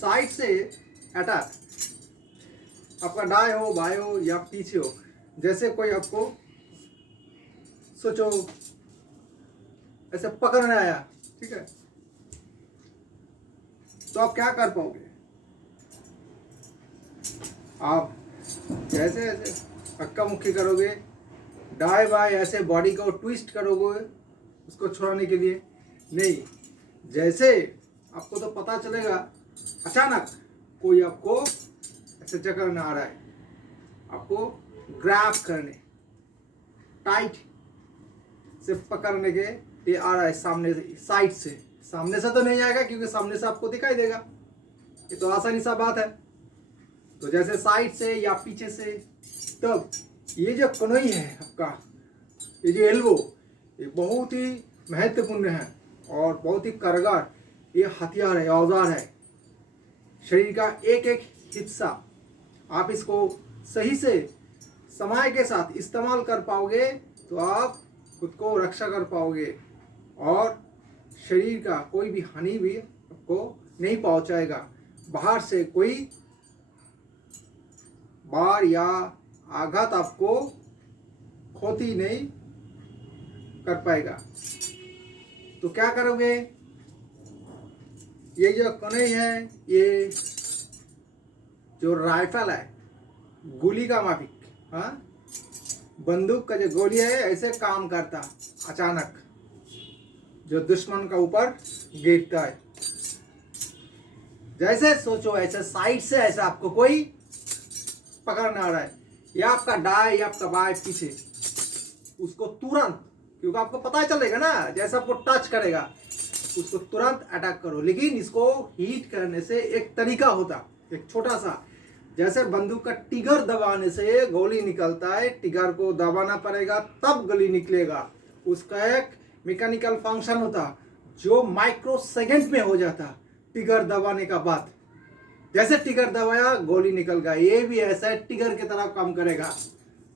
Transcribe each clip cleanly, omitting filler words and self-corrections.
Side से attack, आपका दाएं हो बाएं हो या पीछे हो, जैसे कोई आपको सोचो ऐसे पकड़ने आया, ठीक है, तो आप क्या कर पाओगे? आप जैसे ऐसे हक्का मुक्की करोगे, दाएं बाएं ऐसे बॉडी को ट्विस्ट करोगे उसको छुड़ाने के लिए नहीं। जैसे आपको तो पता चलेगा अचानक कोई आपको ऐसे जकड़ने आ रहा है, आपको ग्रैब करने, टाइट से पकड़ने के लिए आ रहा है सामने से, साइड से। सामने से तो नहीं आएगा क्योंकि सामने से आपको दिखाई देगा, ये तो आसानी सा बात है। तो जैसे साइड से या पीछे से, तब ये जो कनई है आपका, ये जो एल्बो, ये बहुत ही महत्वपूर्ण है और बहुत ही कारगर ये हथियार है, औजार है, शरीर का एक एक हिस्सा। आप इसको सही से समय के साथ इस्तेमाल कर पाओगे तो आप खुद को रक्षा कर पाओगे और शरीर का कोई भी हानि भी आपको नहीं पहुंचाएगा। बाहर से कोई बार या आघात आपको क्षति नहीं कर पाएगा। तो क्या करोगे? ये जो कनई है, ये जो राइफल है, गोली का माफिक, हाँ, बंदूक का जो गोली है ऐसे काम करता, अचानक जो दुश्मन का ऊपर गिरता है। जैसे सोचो ऐसे साइड से ऐसा आपको कोई पकड़ने आ रहा है, या आपका दाएं या आपका बाएं पीछे, उसको तुरंत, क्योंकि आपको पता चलेगा ना, जैसे आपको टच करेगा उसको तुरंत अटैक करो। लेकिन इसको हीट करने से एक तरीका होता, एक छोटा सा, जैसे बंदूक का ट्रिगर दबाने से गोली निकलता है, ट्रिगर को दबाना पड़ेगा तब गोली निकलेगा। उसका एक मैकेनिकल फंक्शन होता जो माइक्रो सेकंड में हो जाता ट्रिगर दबाने का बाद। जैसे ट्रिगर दबाया गोली निकल गया, ये भी ऐसा ट्रिगर की तरह काम करेगा।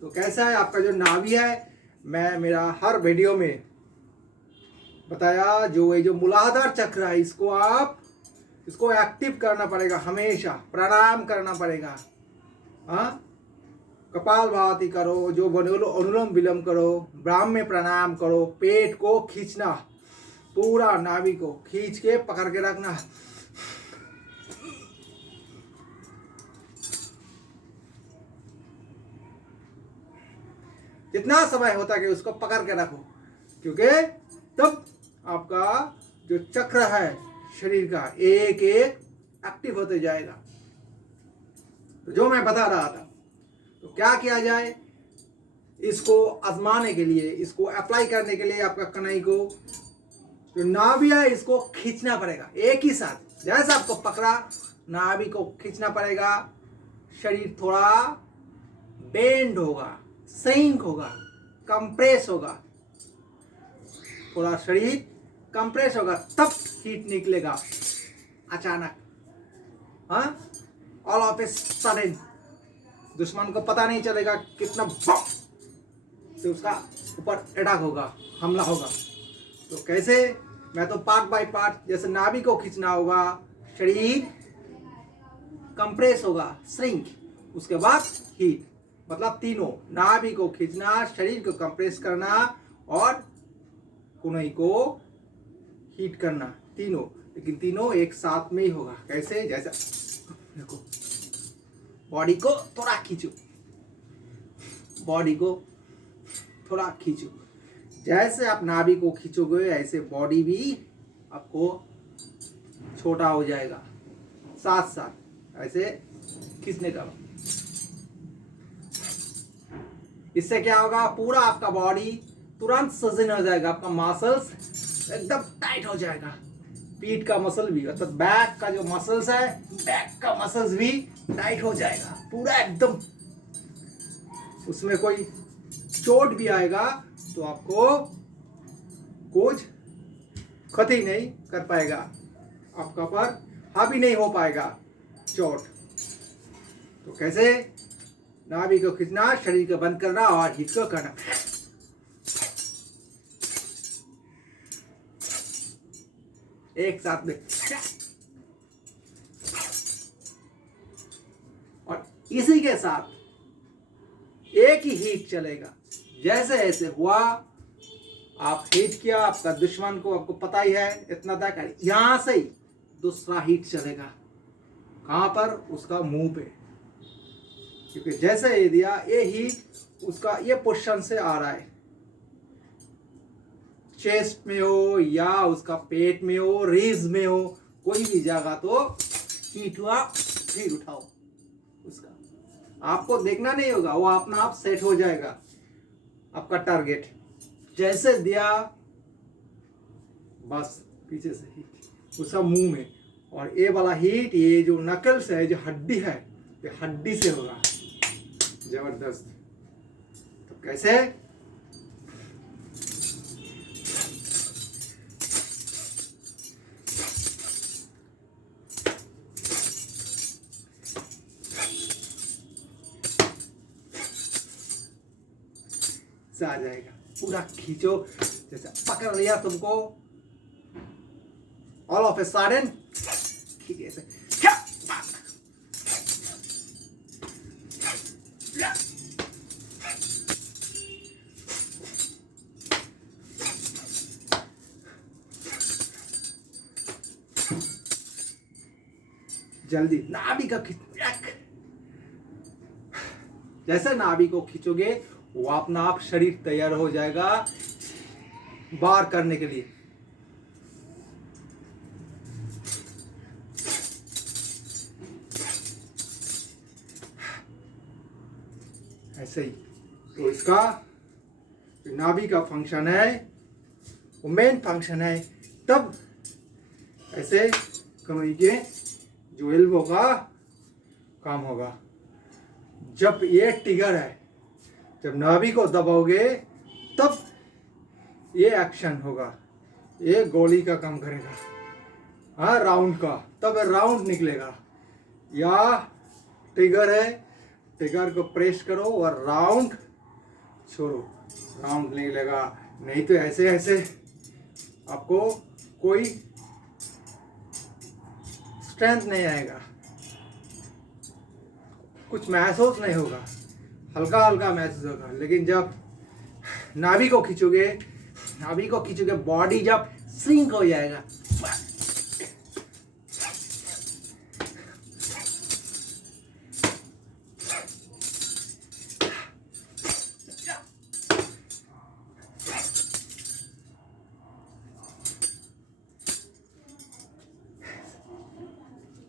तो कैसा है आपका जो नाभि है, मैं मेरा हर वीडियो में बताया, जो ये जो मूलाधार चक्र है, इसको आप इसको एक्टिव करना पड़ेगा, हमेशा प्राणायाम करना पड़ेगा। हाँ, कपालभाति करो, जो अनुलोम विलोम करो, ब्राह्मी प्राणायाम करो, पेट को खींचना, पूरा नाभि को खींच के पकड़ के रखना। जितना समय होता है कि उसको पकड़ के रखो, क्योंकि तब आपका जो चक्र है शरीर का एक एक एक्टिव होते जाएगा। तो जो मैं बता रहा था, तो क्या किया जाए इसको आजमाने के लिए, इसको अप्लाई करने के लिए, आपका कनई को जो नाभि है इसको खींचना पड़ेगा एक ही साथ। जैसे आपको पकड़ा, नाभि को खींचना पड़ेगा, शरीर थोड़ा बेंड होगा, सिंक होगा, कंप्रेस होगा, थोड़ा शरीर कंप्रेस होगा, तब हीट निकलेगा अचानक। हाँ, ऑल ऑफ ए सडन दुश्मन को पता नहीं चलेगा, कितना बम से उसका ऊपर अटैक होगा, हमला होगा। तो कैसे? मैं तो पार्ट बाय पार्ट, जैसे नाभि को खींचना होगा, शरीर कंप्रेस होगा, श्रिंक, उसके बाद हीट, मतलब तीनों, नाभि को खींचना, शरीर को कंप्रेस करना और कनई को हीट करना, तीनों। लेकिन तीनों एक साथ में ही होगा। कैसे? जैसे देखो, बॉडी को थोड़ा खींचो, बॉडी को थोड़ा खींचो, जैसे आप नाभि को खींचोगे ऐसे बॉडी भी आपको छोटा हो जाएगा, साथ साथ ऐसे खींचने का। इससे क्या होगा? पूरा आपका बॉडी तुरंत सजन हो जाएगा, आपका मसल्स एकदम टाइट हो जाएगा, पीठ का मसल भी, अर्थात बैक का जो मसल्स है, बैक का मसल्स भी टाइट हो जाएगा पूरा एकदम। उसमें कोई चोट भी आएगा तो आपको कुछ क्षति नहीं कर पाएगा, आपका पर हावी नहीं हो पाएगा चोट। तो कैसे? नाभि को खींचना, शरीर को बंद करना और हीट को करना। एक साथ में इसी के साथ एक ही हीट चलेगा। जैसे ऐसे हुआ, आप हीट किया, आपका दुश्मन को आपको पता ही है इतना तक, यहां से ही दूसरा हीट चलेगा। कहां पर? उसका मुंह पे। क्योंकि जैसे ये दिया, ये हीट उसका ये पोजीशन से आ रहा है, चेस्ट में हो या उसका पेट में हो, रिब्स में हो, कोई भी जगह तो हीट हुआ, हीट उठाओ उसका। आपको देखना नहीं होगा, वो अपना आप सेट हो जाएगा आपका टारगेट। जैसे दिया, बस पीछे से हीट उसका मुंह में, और ये वाला हीट, ये जो नकल्स है, जो हड्डी है, ये हड्डी से होगा जबरदस्त। तो कैसे? से आ जाएगा, पूरा खींचो। जैसे पकड़ लिया तुमको, ऑल ऑफ ए सडन खींचे ऐसे, जल्दी नाभि का खींच। जैसे नाभि को खींचोगे, वो अपना आप शरीर तैयार हो जाएगा बार करने के लिए। ऐसे ही। तो इसका नाभि का फंक्शन है, वो मेन फंक्शन है। तब ऐसे कमर के जो एल्बो का काम होगा। जब ये ट्रिगर है, जब नाभि को दबाओगे तब ये एक्शन होगा, ये गोली का काम करेगा, हाँ, राउंड का। तब राउंड निकलेगा। या ट्रिगर है, ट्रिगर को प्रेस करो और राउंड छोड़ो, राउंड निकलेगा। नहीं तो ऐसे ऐसे आपको कोई स्ट्रेंथ नहीं आएगा, कुछ महसूस नहीं होगा, हल्का हल्का महसूस होगा। लेकिन जब नाभि को खींचोगे, नाभि को खींचोगे, बॉडी जब सिंक हो जाएगा,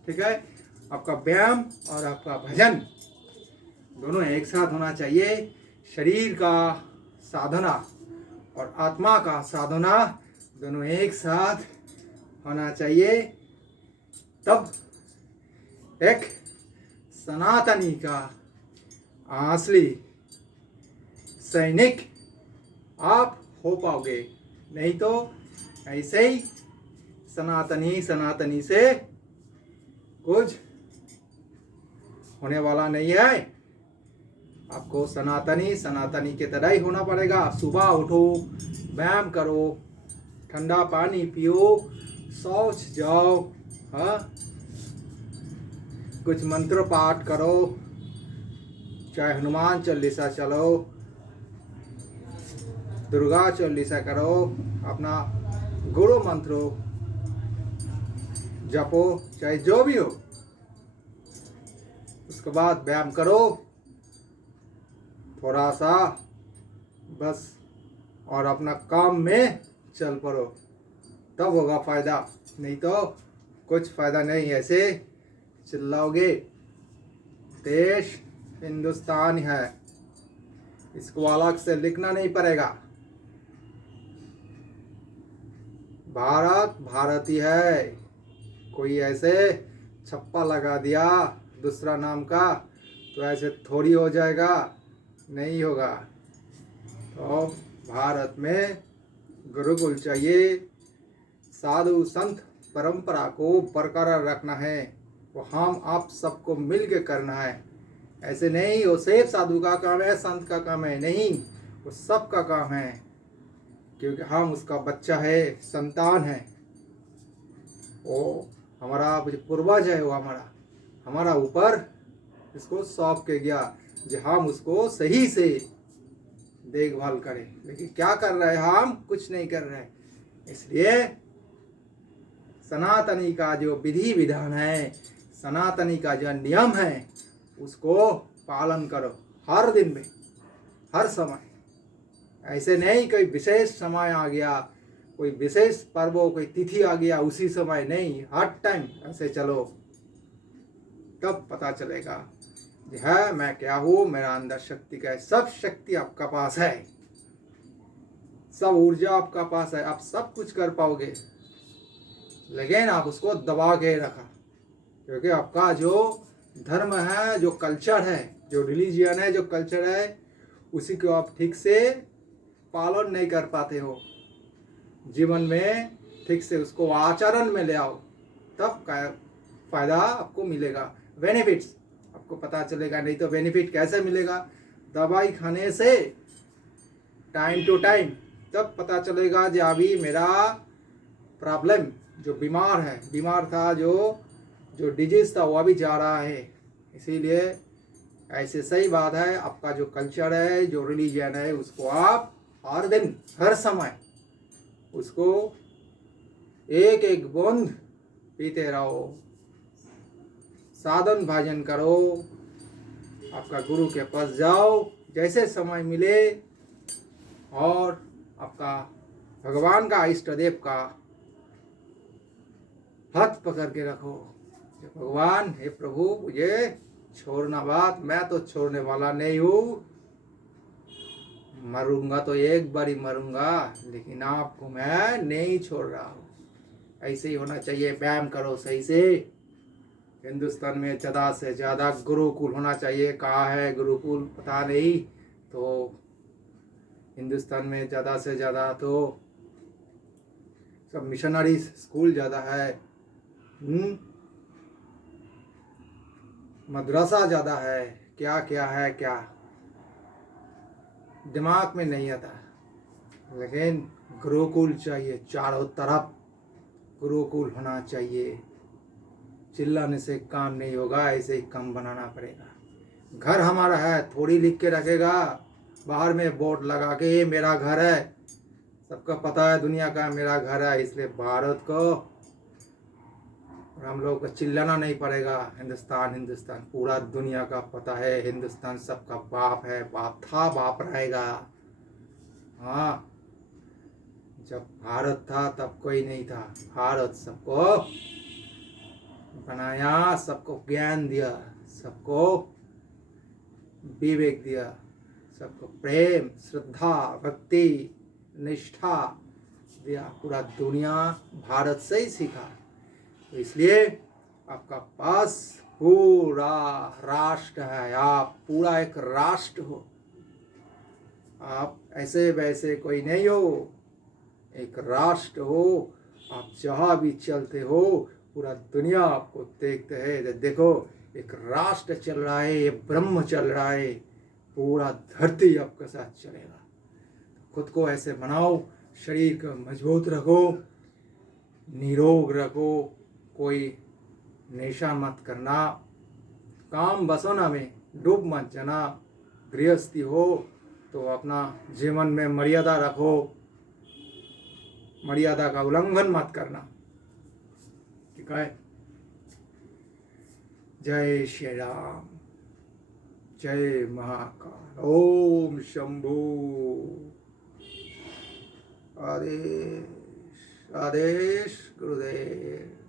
ठीक है। आपका व्यायाम और आपका भजन दोनों एक साथ होना चाहिए। शरीर का साधना और आत्मा का साधना दोनों एक साथ होना चाहिए। तब एक सनातनी का असली सैनिक आप हो पाओगे। नहीं तो ऐसे ही सनातनी से कुछ होने वाला नहीं है। आपको सनातनी के तरह ही होना पड़ेगा। सुबह उठो, व्यायाम करो, ठंडा पानी पियो, शौच जाओ, हाँ, कुछ मंत्र पाठ करो, चाहे हनुमान चालीसा चलो, दुर्गा चालीसा करो, अपना गुरु मंत्रो जपो, चाहे जो भी हो। उसके बाद व्यायाम करो थोड़ा सा बस, और अपना काम में चल पड़ो, तब होगा फायदा। नहीं तो कुछ फायदा नहीं। ऐसे चिल्लाओगे, देश हिंदुस्तान है, इसको अलग से लिखना नहीं पड़ेगा। भारत भारत ही है। कोई ऐसे छप्पा लगा दिया दूसरा नाम का तो ऐसे थोड़ी हो जाएगा, नहीं होगा। तो भारत में गुरुकुल चाहिए, साधु संत परंपरा को बरकरार रखना है। वो हम आप सबको मिल के करना है। ऐसे नहीं वो सिर्फ साधु का काम है, संत का काम है, नहीं, वो सबका काम है। क्योंकि हम उसका बच्चा है, संतान है। वो हमारा पूर्वज है, वो हमारा ऊपर इसको सौंप के गया जो हम उसको सही से देखभाल करें। लेकिन क्या कर रहे हैं हम? कुछ नहीं कर रहे। इसलिए सनातनी का जो विधि विधान है, सनातनी का जो नियम है, उसको पालन करो हर दिन में, हर समय। ऐसे नहीं कोई विशेष समय आ गया, कोई विशेष पर्व, कोई तिथि आ गया उसी समय नहीं, हर टाइम ऐसे चलो, तब पता चलेगा कि है मैं क्या हूँ, मेरा अंदर शक्ति का है। सब शक्ति आपका पास है, सब ऊर्जा आपका पास है, आप सब कुछ कर पाओगे। लेकिन आप उसको दबा के रखा, क्योंकि आपका जो धर्म है, जो कल्चर है, जो रिलीजियन है, जो कल्चर है, उसी को आप ठीक से पालन नहीं कर पाते हो। जीवन में ठीक से उसको आचरण में ले आओ, तब का फायदा आपको मिलेगा, बेनिफिट्स आपको पता चलेगा। नहीं तो बेनिफिट कैसे मिलेगा? दवाई खाने से टाइम टू टाइम, तब पता चलेगा कि अभी मेरा प्रॉब्लम, जो बीमार था, जो डिजीज था, वो अभी जा रहा है। इसीलिए ऐसे सही बात है, आपका जो कल्चर है, जो रिलीजन है, उसको आप हर दिन, हर समय उसको एक एक बूंद पीते रहो, साधन भजन करो, आपका गुरु के पास जाओ जैसे समय मिले, और आपका भगवान का, इष्ट देव का हाथ पकड़ के रखो। भगवान, हे प्रभु, मुझे छोड़ना बात, मैं तो छोड़ने वाला नहीं हूँ, मरूंगा तो एक बार ही मरूंगा, लेकिन आपको मैं नहीं छोड़ रहा हूँ। ऐसे ही होना चाहिए। व्यायाम करो सही से। हिंदुस्तान में ज़्यादा से ज़्यादा गुरुकुल होना चाहिए। कहाँ है गुरुकुल पता नहीं, तो हिंदुस्तान में ज़्यादा से ज़्यादा तो सब मिशनरी स्कूल ज़्यादा है, मदरसा ज़्यादा है, क्या क्या है, क्या दिमाग में नहीं आता। लेकिन गुरुकुल चाहिए, चारों तरफ गुरुकुल होना चाहिए। चिल्लाने से काम नहीं होगा, ऐसे ही काम बनाना पड़ेगा। घर हमारा है, थोड़ी लिख के रखेगा, बाहर में बोर्ड लगा के ये मेरा घर है, सबका पता है दुनिया का मेरा घर है। इसलिए भारत को और हम लोग को चिल्लाना नहीं पड़ेगा। हिंदुस्तान, हिंदुस्तान पूरा दुनिया का पता है। हिंदुस्तान सबका बाप है, बाप था, बाप रहेगा। हाँ, जब भारत था तब कोई नहीं था। भारत सबको बनाया, सबको ज्ञान दिया, सबको विवेक दिया, सबको प्रेम, श्रद्धा, भक्ति, निष्ठा दिया। पूरा दुनिया भारत से ही सीखा। तो इसलिए आपका पास पूरा राष्ट्र है, आप पूरा एक राष्ट्र हो। आप ऐसे वैसे कोई नहीं हो, एक राष्ट्र हो। आप जहाँ भी चलते हो, पूरा दुनिया आपको देखते है। देखो, एक राष्ट्र चल रहा है, ये ब्रह्म चल रहा है, पूरा धरती आपके साथ चलेगा। खुद को ऐसे बनाओ, शरीर को मजबूत रखो, निरोग रखो, कोई नशा मत करना, काम बसोना में डूब मत जाना। गृहस्थी हो तो अपना जीवन में मर्यादा रखो, मर्यादा का उल्लंघन मत करना। ठीक है। जय श्री राम, जय महाकाल, ओम शंभू। आदेश, आदेश गुरुदेव।